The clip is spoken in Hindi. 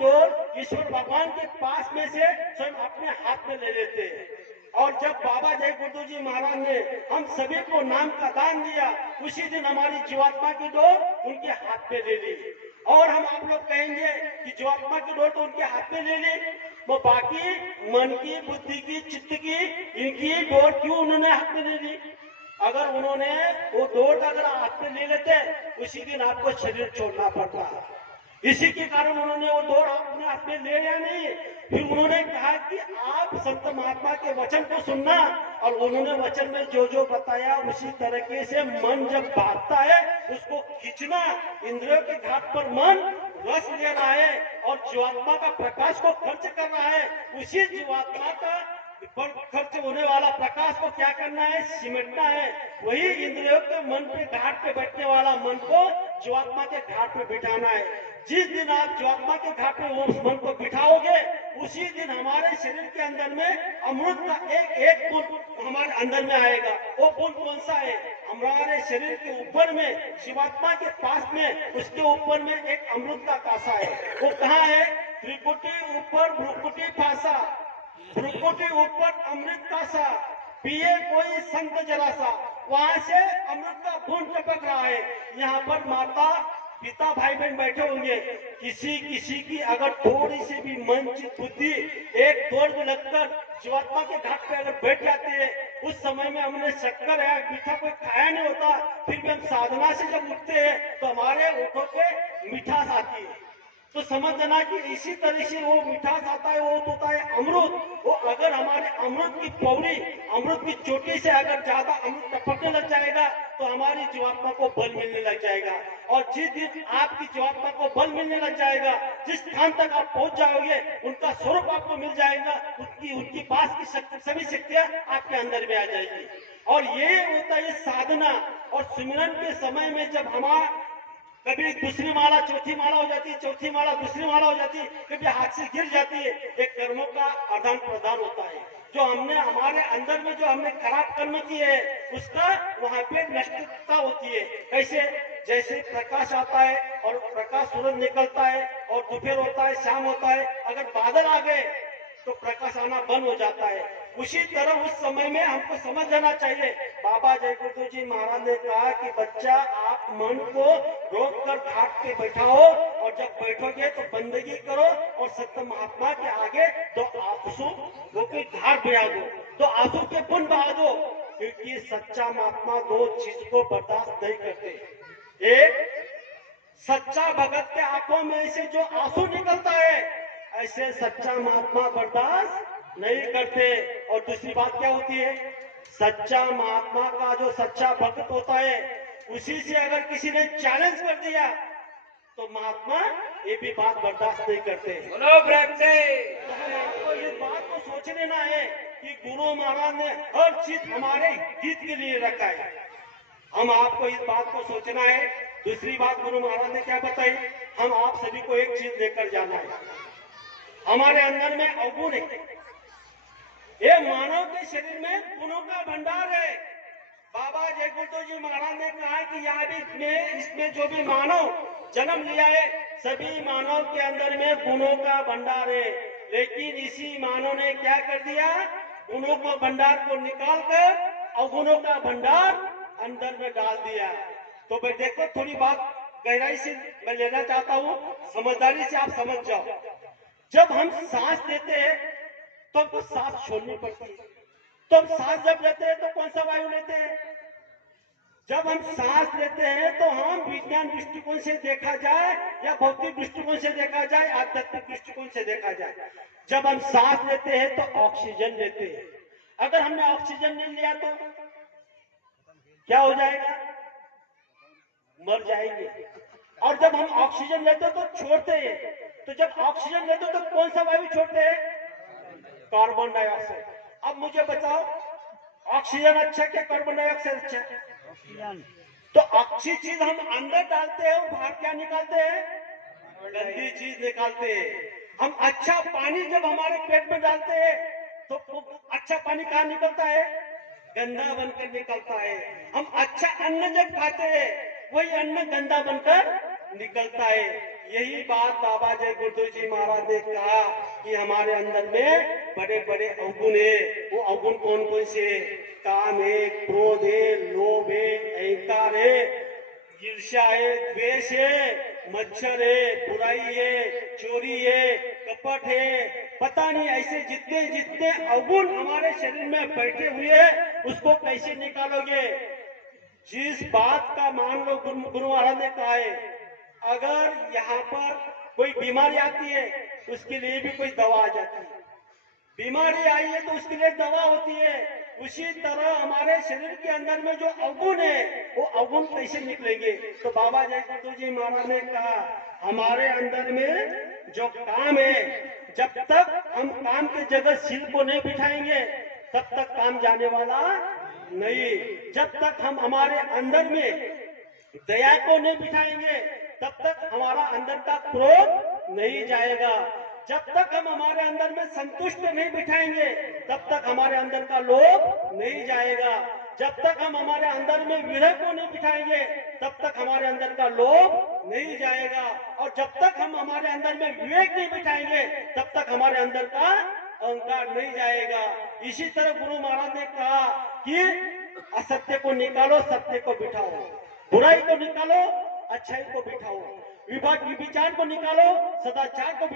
डोर ईश्वर भगवान के पास में से स्वयं अपने हाथ में ले लेते हैं। और जब बाबा जय गुरुदेव जी महाराज ने हम सभी को नाम का दान दिया, उसी दिन हमारी जीवात्मा की डोर उनके हाथ में ले ली। और हम आप लोग कहेंगे कि जीवात्मा की डोर तो उनके हाथ में ले ली, वो बाकी मन की, बुद्धि की, चित्त की, इनकी डोर क्यों उन्होंने हाथ में ले ली? अगर उन्होंने वो डोर अगर हाथ में ले लेते, उसी दिन आपको शरीर छोड़ना पड़ता। इसी के कारण उन्होंने वो डोर अपने हाथ में ले लिया नहीं। फिर उन्होंने कहा कि आप संत महात्मा के वचन को सुनना, और उन्होंने वचन में जो जो बताया उसी तरीके से मन जब भागता है उसको खींचना। इंद्रियों के घाट पर मन रस ले रहा है और जीवात्मा का प्रकाश को खर्च कर रहा है, उसी जीवात्मा का पर खर्च होने वाला प्रकाश को क्या करना है? सिमटना है। वही इंद्रियों के मन पे घाट पे बैठने वाला मन को जीवात्मा के घाट पे बिठाना है। जिस दिन आप जीवात्मा के घाट पे उस मन को बिठाओगे, उसी दिन हमारे शरीर के अंदर में अमृत का एक एक बूंद हमारे अंदर में आएगा। वो बूंद कौन सा है? हमारे शरीर के ऊपर में, जीवात्मा के पास में, उसके ऊपर में एक अमृत का कासा है। वो कहाँ है? त्रिकुटी ऊपर भ्रुकुटी फासा, भ्रुकुटी ऊपर अमृत का सा, पिए कोई संत जरा सा, वहां से अमृत का बूंद टपक रहा है। यहाँ पर माता पिता भाई बहन बैठे होंगे, किसी किसी की अगर थोड़ी सी भी मन चित बुद्धि एक दौड़ में लगकर जीवात्मा के घाट पे अगर बैठ जाती है, उस समय में हमने शक्कर या मीठा कोई खाया नहीं होता, फिर भी हम साधना से जब उठते हैं तो हमारे होठों पे मिठास आती है। तो समझ जाना कि इसी तरह से वो मिठास आता है, वो होता है अमृत। वो अगर हमारे अमृत की पौड़ी, अमृत की चोटी से अगर ज्यादा अमृत टपकने लग जाएगा तो हमारी जीवात्मा को बल मिलने लग जाएगा। और जिस दिन आपकी जीवात्मा को बल मिलने लग जाएगा, जिस स्थान तक आप पहुंच जाओगे, उनका स्वरूप आपको मिल जाएगा, उनकी पास की शक्ति, सभी शक्तियां आपके अंदर में आ जाएगी। और ये होता है साधना। और सुमिरन के समय में जब हमारा कभी दूसरी माला चौथी माला हो जाती है, चौथी माला दूसरी माला हो जाती है, कभी हाथ से गिर जाती है, एक कर्मों का आदान प्रदान होता है। जो हमने हमारे अंदर में जो हमने खराब कर्म किए है, उसका वहां पे नष्टता होती है। कैसे? जैसे प्रकाश आता है और प्रकाश सूरज निकलता है और दोपहर होता है, शाम होता है, अगर बादल आ गए तो प्रकाश आना बंद हो जाता है। उसी तरह उस समय में हमको समझ जाना चाहिए। बाबा जय गुरुदेव जी महाराज ने कहा कि बच्चा, आप मन को रोक कर घाट पे बैठाओ, और जब बैठोगे तो बंदगी करो, और सत्य महात्मा के आगे तो आंसू वो कोई धार बहा दो, तो आंसू के पुण्य बहा दो। क्योंकि सच्चा महात्मा दो चीज को बर्दाश्त नहीं करते। एक, सच्चा भगत के आंखों में से जो आंसू निकलता है, ऐसे सच्चा महात्मा बर्दाश्त नहीं करते। और दूसरी बात क्या होती है? सच्चा महात्मा का जो सच्चा भक्त होता है, उसी से अगर किसी ने चैलेंज कर दिया तो महात्मा ये भी बात बर्दाश्त नहीं करते। बोलो प्रेम से। तो हम आपको ये बात को सोच लेना है कि गुरु महाराज ने हर चीज हमारे हित के लिए रखा है। हम आपको इस बात को सोचना है। दूसरी बात गुरु महाराज ने क्या बताई? हम आप सभी को एक चीज लेकर जाना है। हमारे अंदर में अवगुण है। ये मानव के शरीर में गुणों का भंडार है। बाबा जय गुरुदेव जी महाराज ने कहा कि यहाँ इसमें जो भी मानव जन्म लिया है, सभी मानव के अंदर में गुणों का भंडार है। लेकिन इसी मानव ने क्या कर दिया? गुणों को भंडार को निकाल कर अवगुणों का भंडार अंदर में डाल दिया। तो भाई देखो, थोड़ी बात गहराई से मैं लेना चाहता हूँ, समझदारी से आप समझ जाओ। जब हम सांस लेते हैं तो हमको सांस छोड़नी पड़ती है। तो हम सांस जब लेते हैं तो कौन सा वायु लेते हैं? जब हम सांस लेते हैं तो हम विज्ञान दृष्टिकोण से देखा जाए या भौतिक दृष्टिकोण से देखा जाए, आध्यात्मिक दृष्टिकोण से देखा जाए, जब हम सांस लेते हैं तो ऑक्सीजन लेते हैं। अगर हमने ऑक्सीजन नहीं लिया तो क्या हो जाएगा? मर जाएंगे। और जब हम ऑक्सीजन लेते हैं तो छोड़ते हैं। तो जब ऑक्सीजन लेते तो कौन सा वायु छोड़ते हैं? Carbon dioxide. अब मुझे बताओ, ऑक्सीजन अच्छा क्या कार्बन डाइऑक्साइड अच्छा है? ऑक्सीजन। तो अच्छी चीज हम अंदर डालते हैं और बाहर क्या निकालते हैं? गंदी चीज निकालते हैं। हम अच्छा पानी जब हमारे पेट में डालते हैं तो अच्छा पानी कहाँ निकलता है? गंदा बनकर निकलता है। हम अच्छा अन्न जब खाते हैं, वही अन्न गंदा बनकर निकलता है। यही बात बाबा जय गुरुदेव जी महाराज ने कहा कि हमारे अंदर में बड़े बड़े अवगुण है। वो अवगुण कौन कौन से? काम है, क्रोध है, लोभ है, अहंकार है, ईर्ष्या है, द्वेष है, मच्छर है, बुराई है, चोरी है, कपट है, पता नहीं ऐसे जितने जितने अवगुण हमारे शरीर में बैठे हुए हैं उसको कैसे निकालोगे? जिस बात का मान लो गुरु महाराज ने कहा है, अगर यहाँ पर कोई बीमारी आती है उसके लिए भी कोई दवा आ जाती है। बीमारी आई है तो उसके लिए दवा होती है। उसी तरह हमारे शरीर के अंदर में जो अवगुण है वो अवगुण कैसे निकलेंगे? तो बाबा जय गुरुदेव जी महाराज ने कहा हमारे अंदर में जो काम है, जब तक हम काम के जगह सिर को नहीं बिठाएंगे तब तक काम जाने वाला नहीं। जब तक हम हमारे अंदर में दया को नहीं बिठाएंगे तब तक हमारा अंदर का क्रोध नहीं जाएगा। जब तक हम हमारे अंदर में संतुष्ट नहीं बिठाएंगे तब तक हमारे अंदर का लोभ नहीं जाएगा। जब तक हम हमारे अंदर में विरह को नहीं बिठाएंगे तब तक हमारे अंदर का लोभ नहीं जाएगा। और जब तक हम हमारे अंदर में विवेक नहीं बिठाएंगे तब तक हमारे अंदर का अहंकार नहीं जाएगा। इसी तरह गुरु महाराज ने कहा कि असत्य को निकालो, सत्य को बिठाओ, बुराई को निकालो, अच्छाई को बिठाओ, विचार को निकालो, सदाचार को बिठाओ।